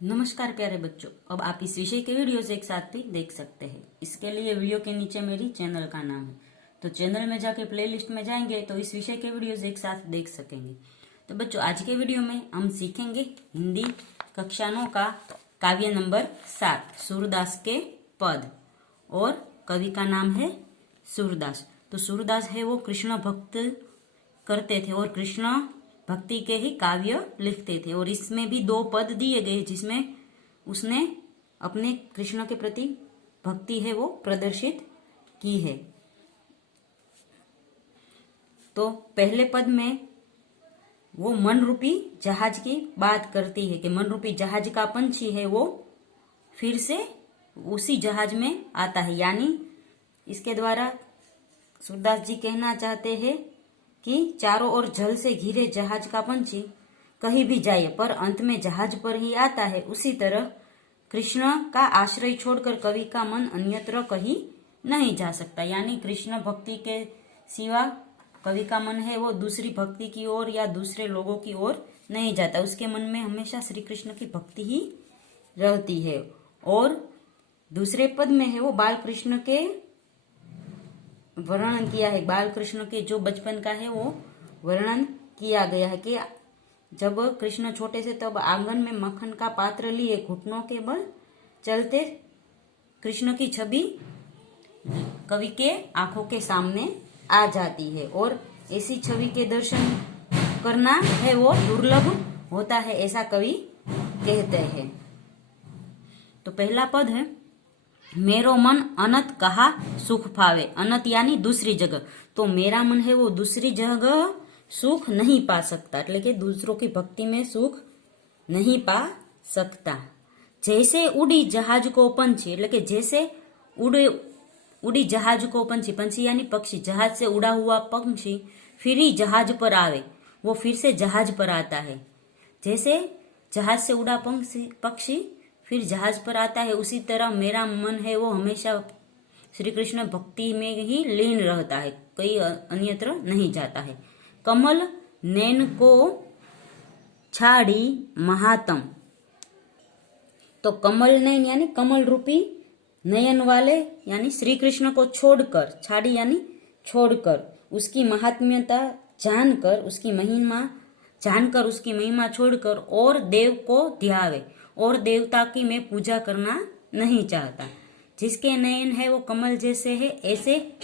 नमस्कार प्यारे बच्चों, अब आप इस विषय के वीडियोस एक साथ भी देख सकते हैं। इसके लिए वीडियो के नीचे मेरी चैनल का नाम है, तो चैनल में जाके प्लेलिस्ट में जाएंगे तो इस विषय के वीडियोस एक साथ देख सकेंगे। तो बच्चों, आज के वीडियो में हम सीखेंगे हिंदी कक्षा 9 का काव्य नंबर 7 सूरदास के पद, और कवि का नाम है सूरदास। तो सूरदास है वो कृष्ण भक्त करते थे और कृष्ण भक्ति के ही काव्य लिखते थे, और इसमें भी 2 पद दिए गए जिसमें उसने अपने कृष्ण के प्रति भक्ति है वो प्रदर्शित की है। तो पहले पद में वो मन रूपी जहाज की बात करती है कि मन रूपी जहाज का पंछी है वो फिर से उसी जहाज में आता है, यानी इसके द्वारा सूरदास जी कहना चाहते हैं कि चारों ओर जल से घिरे जहाज का पंछी कहीं भी जाए पर अंत में जहाज पर ही आता है। उसी तरह कृष्ण का आश्रय छोड़कर कवि का मन अन्यत्र कहीं नहीं जा सकता, यानी कृष्ण भक्ति के सिवा कवि का मन है वो दूसरी भक्ति की ओर या दूसरे लोगों की ओर नहीं जाता। उसके मन में हमेशा श्री कृष्ण की भक्ति ही रहती है। और दूसरे पद में है वो बाल कृष्ण के वर्णन किया है, बाल कृष्ण के जो बचपन का है वो वर्णन किया गया है कि जब कृष्ण छोटे से तब आंगन में मक्खन का पात्र लिए घुटनों के बल चलते कृष्ण की छवि कवि के आंखों के सामने आ जाती है, और ऐसी छवि के दर्शन करना है वो दुर्लभ होता है, ऐसा कवि कहते हैं। तो पहला पद है मेरो मन अनत कहा सुख पावे। अनत यानी दूसरी जगह, तो मेरा मन है वो दूसरी जगह सुख नहीं पा सकता, એટલે કે दूसरों की भक्ति में सुख नहीं पा सकता। जैसे उड़ी जहाज को पंछी, એટલે કે जैसे उड़ी जहाज को पंछी, पंछी यानी पक्षी, जहाज से उड़ा हुआ पंछी फिर ही जहाज पर आवे, वो फिर से जहाज पर आता है। जैसे जहाज से उड़ा पक्षी फिर जहाज पर आता है, उसी तरह मेरा मन है वो हमेशा श्री कृष्ण भक्ति में ही लीन रहता है, कहीं अन्यत्र नहीं जाता है। कमल नैन को छाड़ी महातम, तो कमल नैन यानी कमल रूपी नयन वाले यानी श्री कृष्ण को छोड़कर, छाड़ी यानी छोड़कर, उसकी महात्म्यता जानकर, उसकी महिमा जानकर, उसकी महिमा छोड़कर और देव को ध्यावे, और देवता की मैं पूजा करना नहीं चाहता। जिसके नयन है वो कमल जैसे है, ऐसे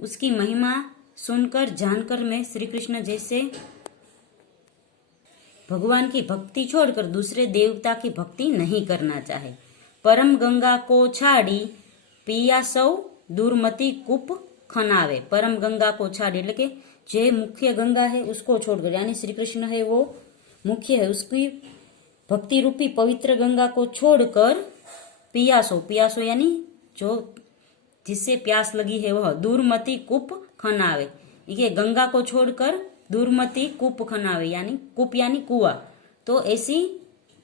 उसकी महिमा सुनकर जानकर मैं श्री कृष्ण जैसे भगवान की भक्ति छोड़कर दूसरे देवता की भक्ति नहीं करना चाहे। परम गंगा को छाड़ी पिया सौ दुर्मति कूप खनावे। परम गंगा को छाड़ी એટલે કે જે मुख्य गंगा है उसको छोड़कर, यानी श्री कृष्ण है वो मुख्य है, उसकी भक्ति रूपी पवित्र गंगा को छोड़कर पियासो, पियासो यानी जो जिससे प्यास लगी है वह, दूरमती कूप खनावे, ये गंगा को छोड़कर दूरमती कूप खनावे, यानी कूप यानी कुआ। तो ऐसी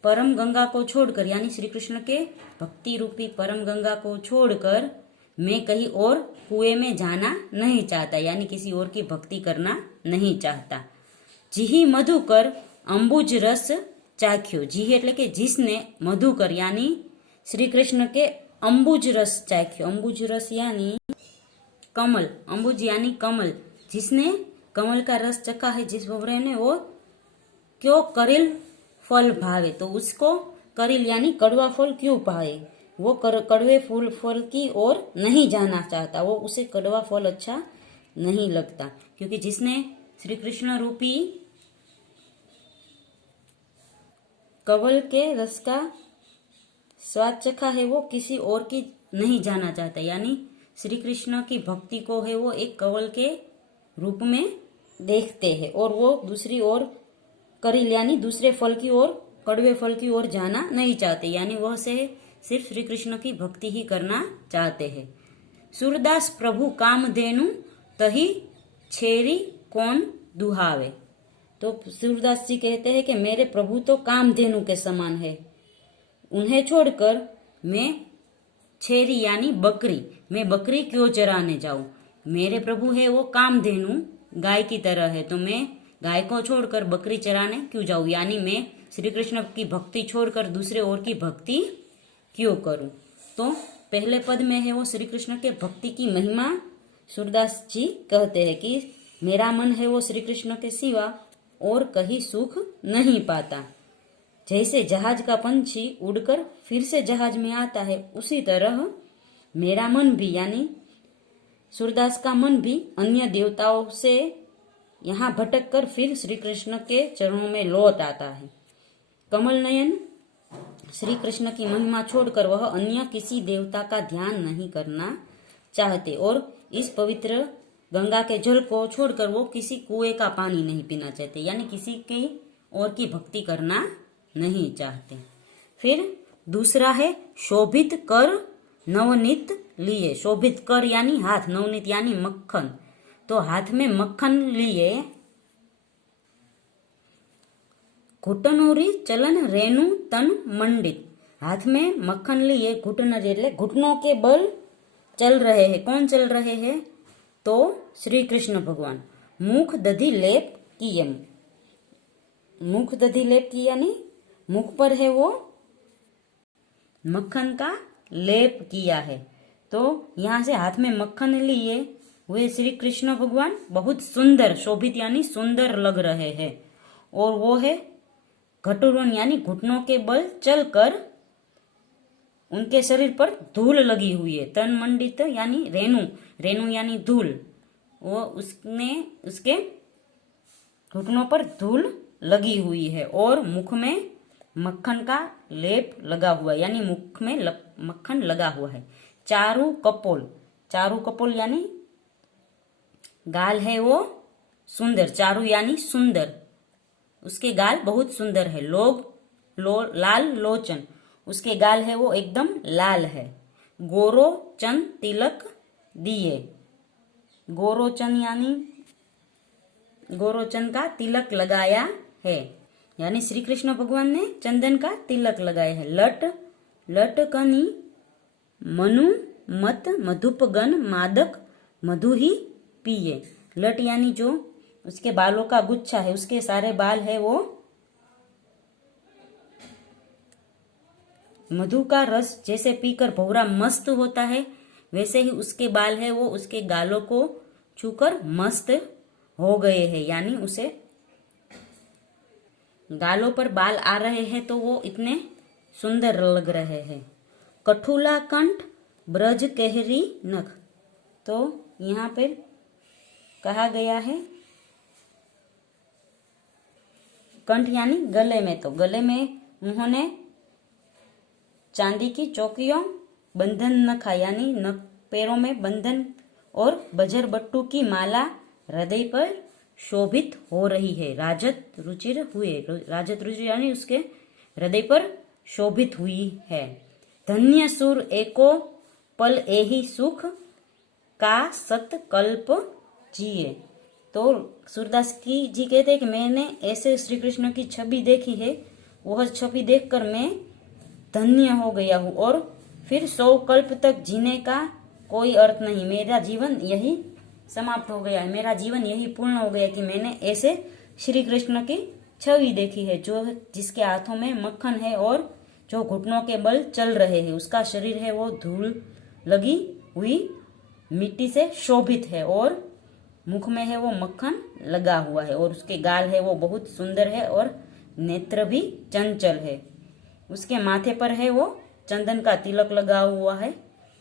परम गंगा को छोड़कर, यानी श्री कृष्ण के भक्ति रूपी परम गंगा को छोड़कर मैं कहीं और कुएं में जाना नहीं चाहता, यानी किसी और की भक्ति करना नहीं चाहता। जिही मधुकर अंबुज रस चाख्यो। जी એટલે કે जिसने मधुकर यानी श्री कृष्ण के अंबुज रस चाख्यो। अंबुज रस यानी कमल, अंबुज यानी कमल, जिसने कमल का रस चखा है, जिस भवरे ने वो क्यों करिल फल भावे, तो उसको करिल यानी कड़वा फल क्यों भावे, वो कड़वे फल की ओर नहीं जाना चाहता, वो उसे कड़वा फल अच्छा नहीं लगता, क्योंकि जिसने श्री कृष्ण रूपी कवल के रस का स्वाद चखा है वो किसी और की नहीं जाना चाहता, यानी श्री कृष्ण की भक्ति को है वो एक कवल के रूप में देखते हैं, और वो दूसरी ओर करिल यानी दूसरे फल की ओर, कड़वे फल की ओर जाना नहीं चाहते, यानी वह से सिर्फ श्री कृष्ण की भक्ति ही करना चाहते हैं। सूरदास प्रभु कामधेनु तही छेरी कौन दुहावे। तो सूरदास जी कहते हैं कि मेरे प्रभु तो कामधेनु के समान है, उन्हें छोड़कर मैं छेरी यानी बकरी, मैं बकरी क्यों चराने जाऊं। मेरे प्रभु है वो कामधेनु गाय की तरह है, तो मैं गाय को छोड़कर बकरी चराने क्यों जाऊं, यानी मैं श्री कृष्ण की भक्ति छोड़कर दूसरे और की भक्ति क्यों करूं। तो पहले पद में है वो श्री कृष्ण के भक्ति की महिमा सूरदास जी कहते हैं कि मेरा मन है वो श्री कृष्ण के सिवा और कहीं सुख नहीं पाता। जैसे जहाज का पंछी उड़कर फिर से जहाज में आता है, उसी तरह मेरा मन भी यानी सूरदास का मन भी अन्य देवताओं से यहाँ भटक कर फिर श्री कृष्ण के चरणों में लौट आता है। कमल नयन श्री कृष्ण की महिमा छोड़कर वह अन्य किसी देवता का ध्यान नहीं करना चाहते और इस पवित्र गंगा के जल को छोड़कर वो किसी कुएं का पानी नहीं पीना चाहते, यानी किसी की और की भक्ति करना नहीं चाहते। फिर दूसरा है शोभित कर नवनीत लिए। शोभित कर यानी हाथ, नवनीत यानी मक्खन, तो हाथ में मक्खन लिए घुटनोरी चलन रेणु तन मंडित। हाथ में मक्खन लिए घुटन એટલે घुटनों के बल चल रहे हैं। कौन चल रहे हैं? तो श्री कृष्ण भगवान। मुख दधी लेप किए। मुख दधी लेप की यानी मुख पर है वो मक्खन का लेप किया है। तो यहाँ से हाथ में मक्खन लिए हुए श्री कृष्ण भगवान बहुत सुंदर, शोभित यानी सुंदर लग रहे हैं। और वो है घटुरन यानी घुटनों के बल चलकर उनके शरीर पर धूल लगी हुई है। तन मंडित यानी रेणु, रेणु यानी धूल, वो उसके घुटनों पर धूल लगी हुई है और मुख में मक्खन का लेप लगा हुआ है, यानी मुख में मक्खन लगा हुआ है। चारु कपोल, चारु कपोल यानी गाल है वो सुंदर, चारु यानी सुंदर, उसके गाल बहुत सुंदर है। लाल लोचन, उसके गाल है वो एकदम लाल है। गोरोचन तिलक दिए, गोरोचन यानी गोरोचन का तिलक लगाया है, यानी श्री कृष्ण भगवान ने चंदन का तिलक लगाया है। लट कनी मनु मत मधुपगन मादक मधु ही पिए। लट यानी जो उसके बालों का गुच्छा है, उसके सारे बाल है वो मधु का रस जैसे पीकर भौरा मस्त होता है, वैसे ही उसके बाल है वो उसके गालों को छूकर मस्त हो गए हैं, यानी उसे गालों पर बाल आ रहे हैं तो वो इतने सुंदर लग रहे हैं। कठुला कंठ ब्रज केहरी नख, तो यहाँ पर कहा गया है कंठ यानी गले में, तो गले में उन्होंने चांदी की चौकियों बंधन नखा यानी नख पैरों में बंधन और बजर बट्टू की माला हृदय पर शोभित हो रही है। राजत रुचिर हुए, राजत रुचि यानी उसके हृदय पर शोभित हुई है। धन्य सुर एको पल एही सुख का सतकल्प जिए। तो सूरदास की जी कहते हैं कि मैंने ऐसे श्री कृष्ण की छवि देखी है, वह छवि देखकर मैं धन्य हो गया हूँ और फिर 100 कल्प तक जीने का कोई अर्थ नहीं। मेरा जीवन यही समाप्त हो गया है, मेरा जीवन यही पूर्ण हो गया कि मैंने ऐसे श्री कृष्ण की छवि देखी है, जो जिसके हाथों में मक्खन है और जो घुटनों के बल चल रहे हैं। उसका शरीर है वो धूल लगी हुई मिट्टी से शोभित है और मुख में है वो मक्खन लगा हुआ है और उसके गाल है वो बहुत सुंदर है और नेत्र भी चंचल है। उसके माथे पर है वो चंदन का तिलक लगा हुआ है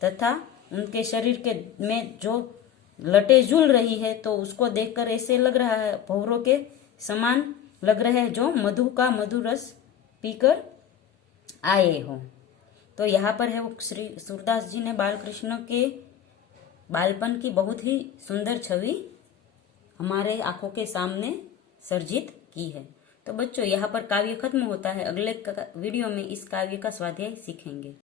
तथा उनके शरीर के में जो लटे झूल रही है, तो उसको देखकर ऐसे लग रहा है भौरों के समान लग रहे हैं जो मधु का मधुर रस पीकर आए हो। तो यहाँ पर है वो श्री सूरदास जी ने बाल कृष्ण के बालपन की बहुत ही सुंदर छवि हमारे आंखों के सामने सर्जित की है। तो बच्चों यहाँ पर काव्य खत्म होता है। अगले वीडियो में इस काव्य का स्वाध्याय सीखेंगे।